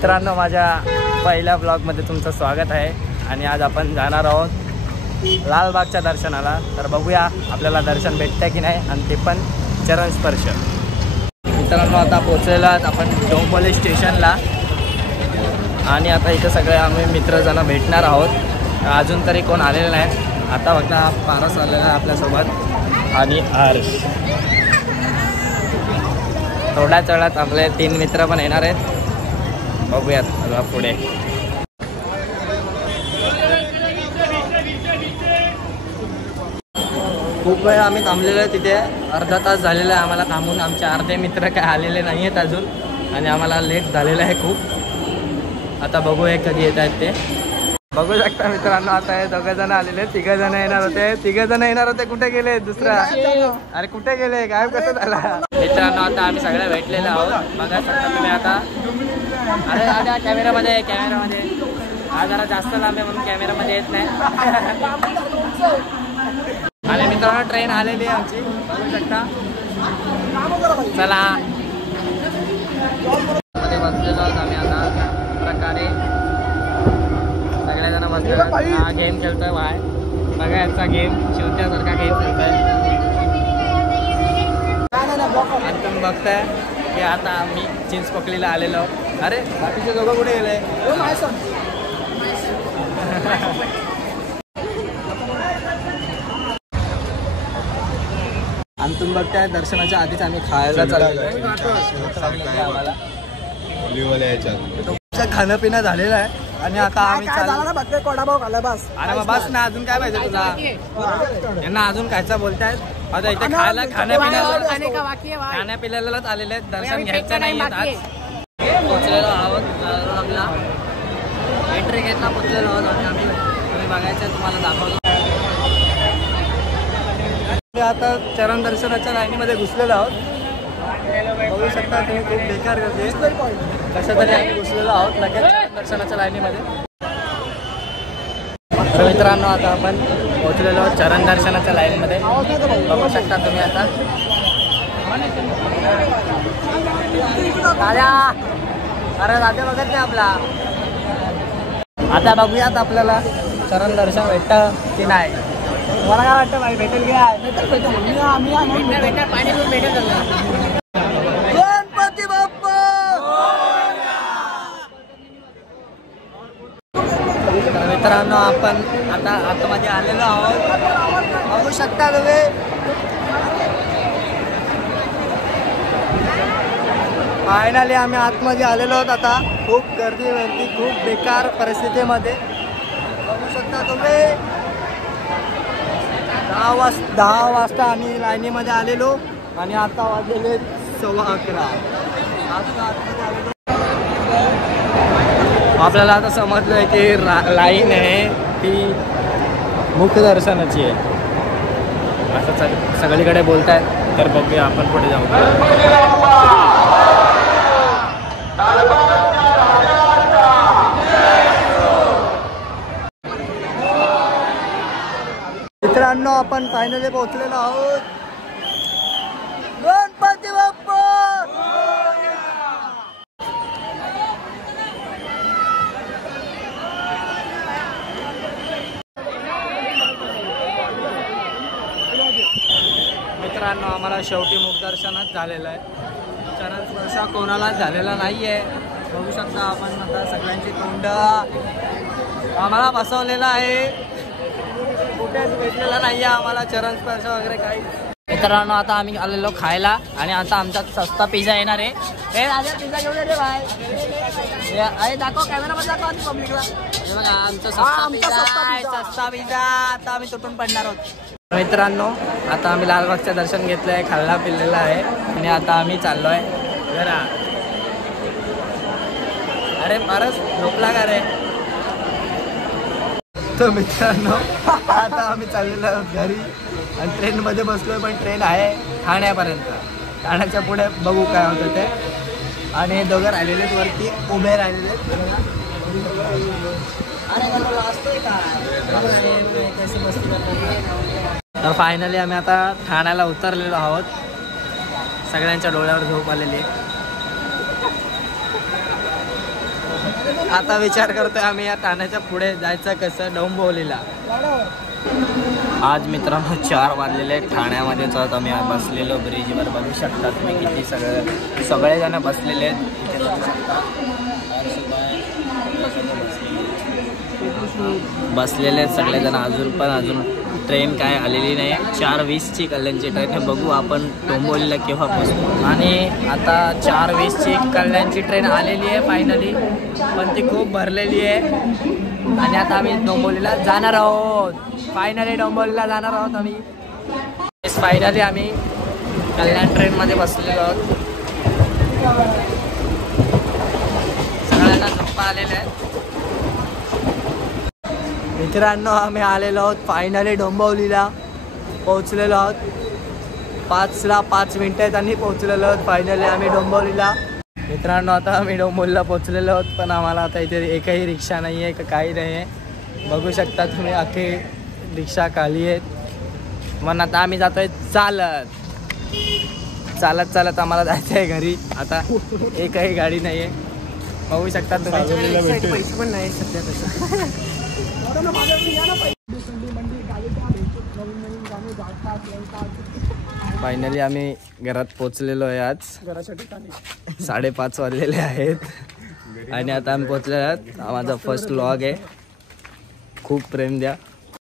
मित्रांनो, माझ्या पहिल्या ब्लॉगमध्ये तुमचं स्वागत आहे. आणि आज आपण जाणार आहोत लालबागच्या दर्शनाला. तर बघूया आपल्याला दर्शन भेटतंय की नाही, आणि ते पण चरण स्पर्श. मित्रांनो, आता पोचलेलो आहोत आपण डोंबिवली स्टेशनला. आणि आता इथं सगळे आम्ही मित्रजण भेटणार आहोत. अजून तरी कोण आलेलं नाही. आता फक्त हा पारस आलेला आहे आपल्यासोबत आणि हर्ष. थोड्याच वेळात आपले 3 मित्र पण येणार आहेत. बघूयात पुढे. खूप वेळ आम्ही थांबलेलो आहे तिथे. अर्धा तास झालेला आहे आम्हाला थांबून. आमचे अर्धे मित्र काय आलेले नाही आहेत अजून, आणि आम्हाला लेट झालेलं आहे खूप. आता बघूया कधी येत आहेत ते. बघू शकता मित्रांनो, आता हे 2 जण आलेले. 3 जण येणार होते. 3 जण येणार होते. कुठे गेले दुसरा? अरे कुठे गेले? गायब कसं झाला? मित्रांनो, आता आम्ही सगळे भेटलेलो आहोत. बघा शकता तुम्ही आता. अरे दादा कॅमेरामध्ये हा जरा जास्त लांब आहे म्हणून कॅमेरामध्ये येत नाही. आणि मित्रांनो, ट्रेन आलेली आहे आमची, बघू शकता. चला मध्ये बसलेलो आहोत आम्ही आता प्रकारे. सगळेजण बसलेलो. हा गेम खेळतोय बाय. बघा याचा गेम शिवच्यासारखा गेम खेळतोय. आणि तुम्ही बघताय की आता आम्ही चिंचपोकलीला आलेलो आहोत. अरे बाकीचे दोघं कुठे गेले? आणि तुम्ही बघताय दर्शनाच्या आधीच आम्ही खायला चाललो. आम्हाला खाणं पिणं झालेलं आहे. आणि आता आम्ही बस. अरे मग बस ना, अजून काय पाहिजे तुला? यांना अजून खायचं बोलतायत. आता इथे खायला खाण्या पिल्यालाच आलेले आहेत. दर्शन घ्यायचं नाही आज. पोचलेलो आहोत आपला एंट्री गेटला पोचलेलो आहोत आम्ही. तुम्ही बघायचं, तुम्हाला दाखवलं. आता चरण दर्शनाच्या लाईनीमध्ये घुसलेलो आहोत. बघू शकता तुम्ही, खूप बेकार गर्दी. कसं तरी आम्ही घुसलेलो आहोत लगेच चरण दर्शनाच्या लाईनीमध्ये. तर मित्रांनो, आता आपण पोहोचलेलो आहोत चरण दर्शनाच्या लाईनमध्ये. बघू शकता तुम्ही आता. अरे राजा बघत नाही आपला. आता बघूयात आपल्याला चरण दर्शन भेटतं की नाही. मला काय वाटतं भाई, भेटेल की नाही? गणपती बाप्पा. मित्रांनो, आपण आता आतमध्ये आलेलो आहोत. बघू शकता तुम्ही. फायनली आम्ही आतमध्ये आलेलो आहोत. आता खूप गर्दी, खूप बेकार परिस्थितीमध्ये. बघू शकता तुम्ही. 10 वाजता आम्ही लाईनीमध्ये आलेलो आणि आता वाजलेले 11:15. आपल्याला आता समजलं आहे की लाईन आहे ती मुख्य दर्शनाची आहे असं सगळीकडे बोलतायत. तर बघूया आपण पुढे जाऊ. मित्रांनो, आपण फायनली पोहोचलेलो आहोत. गणपती बाप्पा. मित्रांनो, आम्हाला शेवटी मुखदर्शनच झालेलं आहे. चरण स्पर्श कोणालाच झालेला नाही आहे. बघू शकता आपण. आता सगळ्यांची तोंड आम्हाला बसवलेलं आहे. कुठेच भेटलेला नाही आहे आम्हाला चरण स्पर्श वगैरे काही. मित्रांनो, आता आम्ही आलेलो खायला. आणि आता आमचा सस्ता पिझ्झा येणार आहे. हे राजा पिझ्झा घेऊन येते बाय. अरे दाखव, कॅमेरामध्ये दाखव आधी पब्लिकला. बघा आमचा सस्ता पिझ्झा. आता आम्ही तुटून पडणार आहोत. मित्रांनो, आता आम्ही लालबागचं दर्शन घेतलं आहे, खाल्ला पिल्लेला आहे. आणि आता आम्ही चाललो आहे घरा. अरे परस झोपला का रे? तर मित्रांनो, आता आम्ही चाललेलो आहोत घरी. आणि ट्रेनमध्ये बसलोय, पण ट्रेन आहे ठाण्यापर्यंत. ठाण्याच्या पुढे बघू काय होतं ते. आणि हे दोघं राहिलेले वरती उभे राहिलेले. तर फायनली आम्ही आता ठाण्याला उतरलेलो आहोत. सगळ्यांच्या डोळ्यावर झोप आलेली आहे. आता विचार करतोय आम्ही या ठाण्याच्या पुढे जायचं कसं डोंबिवलीला. आज मित्रांनो 4 वाजलेले ठाण्यामध्येच आहोत आम्ही. बसलेलो ब्रिजवर बघू शकता तुम्ही किती सगळेजण बसलेले आहेत. बसलेले आहेत सगळेजण. अजून ट्रेन काय आलेली नाही. 4:20ची कल्याणची ट्रेन आहे. बघू आपण डोंबिवलीला केव्हा पोहोचतो. आणि आता 4:20ची कल्याणची ट्रेन आलेली आहे फायनली, पण ती खूप भरलेली आहे. आणि आता आम्ही डोंबिवलीला जाणार आहोत. फायनली डोंबिवलीला जाणार आहोत आम्ही. फायनली आम्ही कल्याण ट्रेनमध्ये बसलेलो आहोत. सगळ्यांना झोपा आलेल्या आहेत. मित्रांनो आम्ही आलेलो आहोत फायनली डोंबिवलीला पोहोचलेलो आहोत. 5ला 5 मिनिटं त्यांनी पोहोचलेलो आहोत फायनली आम्ही डोंबिवलीला. मित्रांनो आता आम्ही डोंबिवलीला पोहोचलेलो आहोत, पण आम्हाला आता इथे एकही रिक्षा नाही आहे, काही नाही आहे. बघू शकता तुम्ही अख्खी रिक्षा खाली आहेत. म्हणून आता आम्ही जातोय चालत आम्हाला जायचं आहे घरी. आता एकही गाडी नाही आहे. बघू शकता तुम्ही. पैसे पण नाही सध्या तसं. फायनली आम्ही घरात पोचलेलो आहे. आज घराच्या ठिकाणी 5:30 वाजलेले आहेत आणि आता आम्ही पोचलेलो आहोत. हा माझा फर्स्ट व्लॉग आहे. खूप प्रेम द्या.